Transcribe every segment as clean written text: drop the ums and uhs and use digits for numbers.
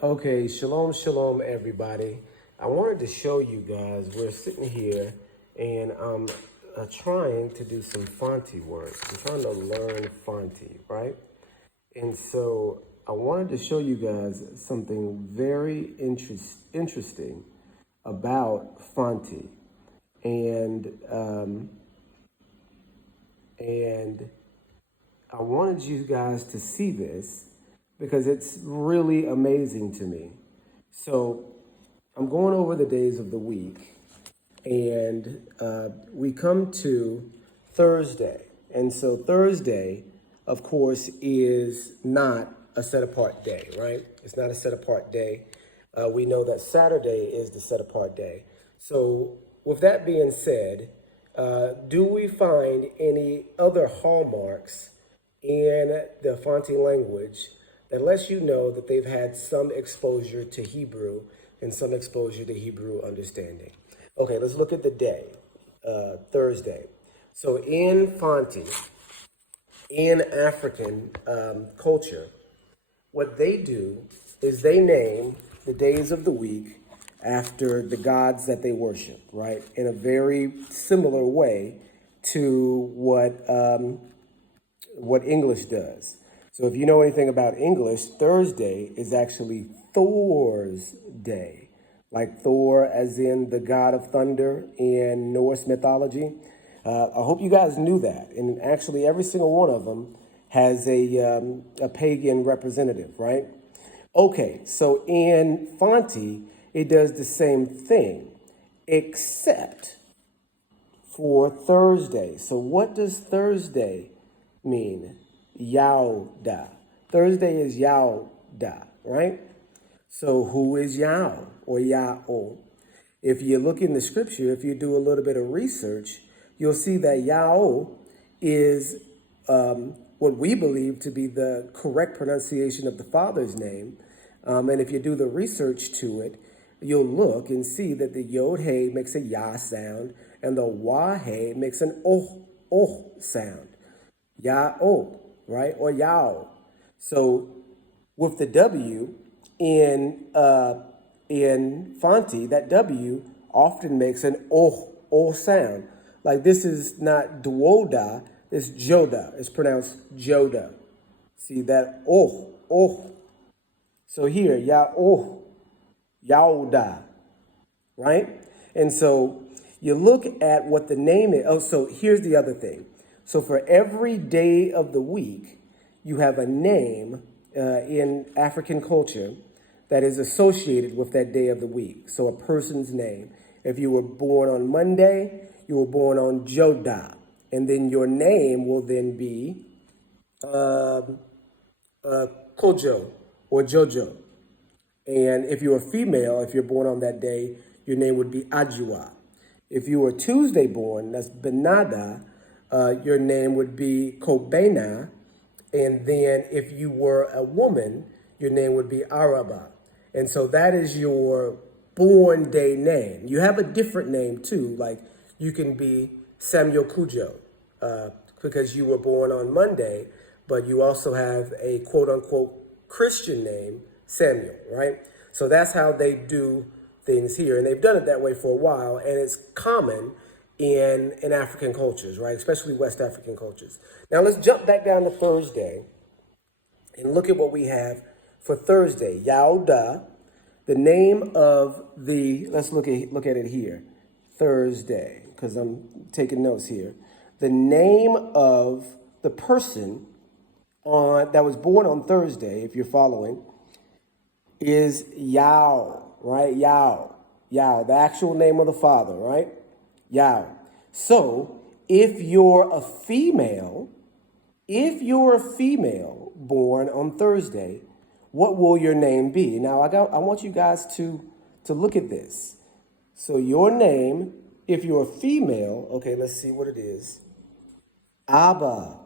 Okay, shalom, shalom, everybody. I wanted to show you guys, we're sitting here and I'm trying to do some Fonte work. I'm trying to learn Fonte, right? And so I wanted to show you guys something very interesting about Fonte. And, um, and I wanted you guys to see this because it's really amazing to me. So I'm going over the days of the week, and we come to Thursday. And so Thursday, of course, is not a set apart day, right? It's not a set apart day. We know that Saturday is the set apart day. So with that being said, do we find any other hallmarks in the Fonte language that lets you know that they've had some exposure to Hebrew and some exposure to Hebrew understanding? Okay, let's look at the day, Thursday. So in Fonte, in African culture, what they do is they name the days of the week after the gods that they worship, right? In a very similar way to what English does. So if you know anything about English, Thursday is actually Thor's day, like Thor as in the god of thunder in Norse mythology. I hope you guys knew that. And actually every single one of them has a pagan representative, right? Okay, so in Fonte, it does the same thing, except for Thursday. So what does Thursday mean? Yauda. Thursday is Yauda, right? So who is Yao or Yao? If you look in the scripture, if you do a little bit of research, you'll see that Yao is what we believe to be the correct pronunciation of the Father's name. And if you do the research to it, you'll look and see that the Yod-He makes a Ya sound and the Wah-He makes an Oh sound. Ya-O, right? Or Yao. So with the W in Fonte, that W often makes an oh sound. Like this is not duoda, it's joda. It's pronounced joda. See that oh. So here, yauda, right? And so you look at what the name is. Oh, so here's the other thing. So for every day of the week, you have a name in African culture that is associated with that day of the week. So a person's name. If you were born on Monday, you were born on Joda. And then your name will then be Kojo or Jojo. And if you're a female, if you're born on that day, your name would be Ajua. If you were Tuesday born, that's Benada, your name would be Kobena. And then if you were a woman, your name would be Araba. And so that is your born day name. You have a different name too, like you can be Samuel Cujo because you were born on Monday, but you also have a quote unquote Christian name, Samuel, right? So that's how they do things here. And they've done it that way for a while. And it's common in African cultures, right? Especially West African cultures. Now let's jump back down to Thursday and look at what we have for Thursday. Yauda, the name of let's look at it here. Thursday, because I'm taking notes here. The name of the person that was born on Thursday, if you're following, is Yao, right? Yao, the actual name of the father, right? Yao. So if you're a female born on Thursday, what will your name be? Now I want you guys to look at this. So your name, if you're a female, okay, let's see what it is. Abba.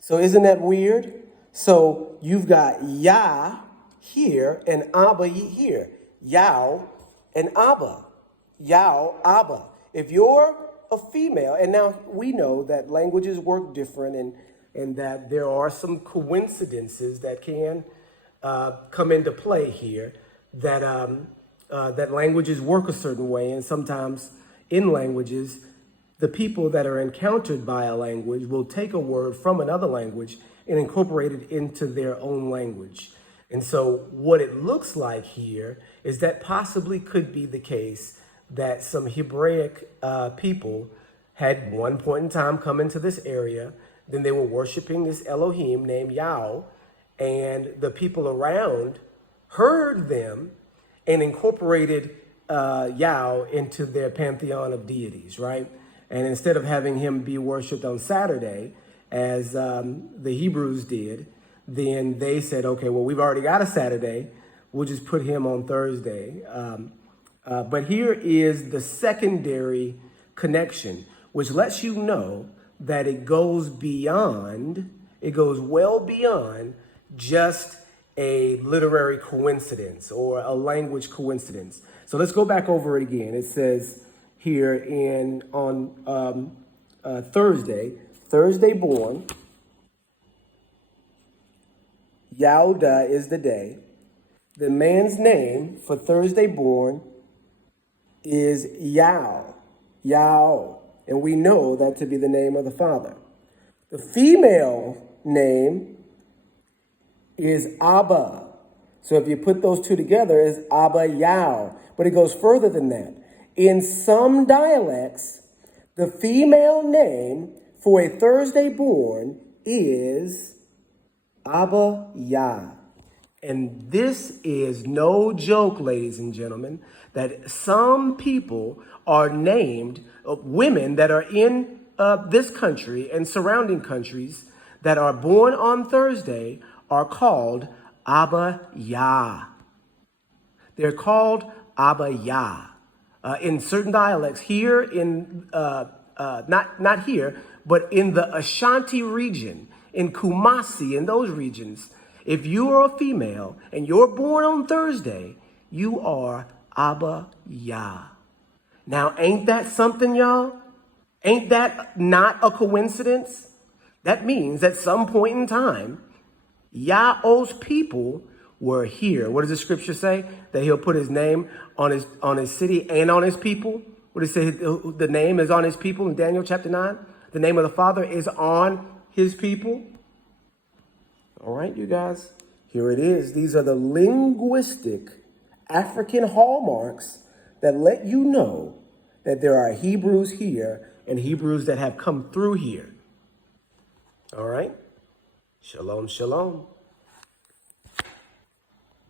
So isn't that weird? So you've got Ya here and Abba here. Yao and Abba. Yao, Abba. If you're a female, and now we know that languages work different and that there are some coincidences that can come into play here. that languages work a certain way, and sometimes in languages, the people that are encountered by a language will take a word from another language and incorporate it into their own language. And so what it looks like here is that possibly could be the case that some Hebraic people had one point in time come into this area, then they were worshiping this Elohim named Yah, and the people around heard them and incorporated Yah into their pantheon of deities, right? And instead of having him be worshipped on Saturday, as the Hebrews did, then they said, okay, well, we've already got a Saturday. We'll just put him on Thursday. But here is the secondary connection, which lets you know that it goes well beyond just a literary coincidence or a language coincidence. So let's go back over it again. It says here on Thursday born, Yauda is the day. The man's name for Thursday born is Yao. And we know that to be the name of the father. The female name is Abba. So if you put those two together, it's Abba Yao. But it goes further than that. In some dialects, the female name for a Thursday born is Abba Yah. And this is no joke, ladies and gentlemen, that some people are named, women that are in this country and surrounding countries that are born on Thursday are called Abba Yah. They're called Abba Yah. In certain dialects here in, not here, but in the Ashanti region, in Kumasi, in those regions, if you are a female and you're born on Thursday, you are Abba Yah. Now, ain't that something, y'all? Ain't that not a coincidence? That means at some point in time, Yah's people were here. What does the scripture say? That he'll put his name on his city and on his people. What does it say? The name is on his people in Daniel chapter 9. The name of the Father is on his people. All right, you guys, here it is. These are the linguistic African hallmarks that let you know that there are Hebrews here and Hebrews that have come through here. All right. Shalom, shalom.